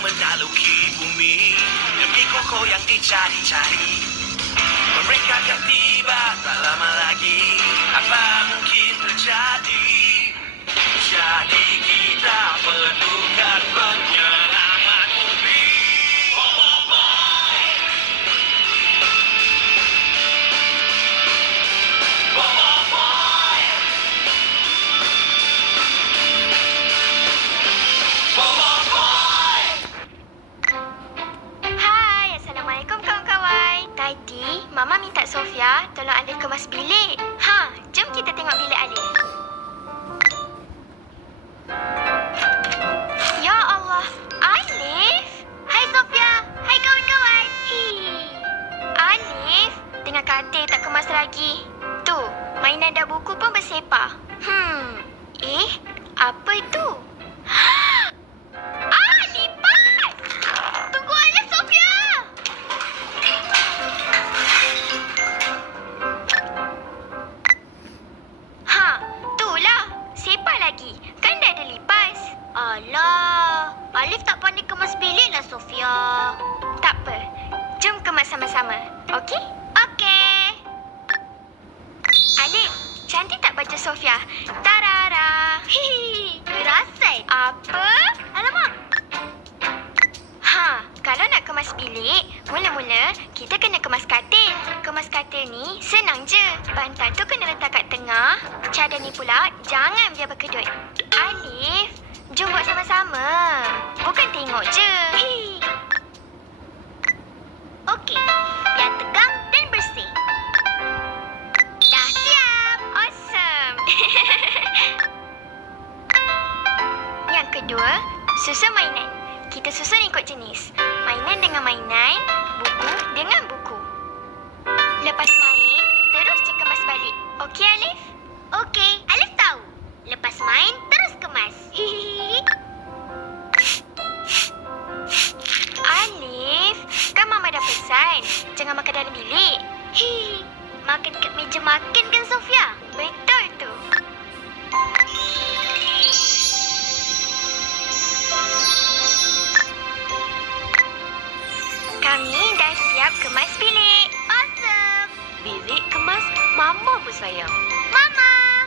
menaluki bumi demi koko yang dicari-cari. Mereka akan tiba tak lama lagi. Apa mungkin terjadi? Jadi kita perlukan penyelamat bumi. Bobo Boy. Bobo Boy. Bobo Boy. Hai, Assalamualaikum kawan-kawan. Tadi, Mama minta Sofia tolong Alif kemas bilik. Jom kita tengok bilik Alif. Ya Allah, Alif. Hai Sofia. Hai kawan-kawan. Alif, tengah katil tak kemas lagi. Tu, mainan dan buku pun bersepah. Apa itu? Lipas! Tunggu Alif, Sofia! Itulah. Sepah lagi. Kan dah ada lipas. Alah, Alif tak pandai kemas bilik lah, Sofia. Tak apa. Jom kemas sama-sama. Okey? Okey. Alif, cantik tak baju Sofia? Tarara. Hihi, berasai. Apa? Alamak. Kalau nak kemas bilik, mula-mula kita kena kemas katil. Kemas katil ni senang je. Bantal tu kena letak kat tengah. Cara ni pula, jangan biar berkedut. Alif, jom buat sama-sama. Bukan tengok je. Okey, biar tegang dan bersih. Dah siap. Awesome. Yang kedua, susun mainan. Kita susun ikut jenis. Mainan dengan mainan, buku dengan buku. Lepas main, terus je kemas balik. Okey, Alif? Okey, Alif tahu. Lepas main, terus kemas. Alif, kan Mama dah pesan. Jangan makan dalam bilik. Makan kat meja makan kan, Sofia? Betul tu. Kami dah siap kemas bilik. Awesome. Bilik kemas, Mama pun sayang. Mama.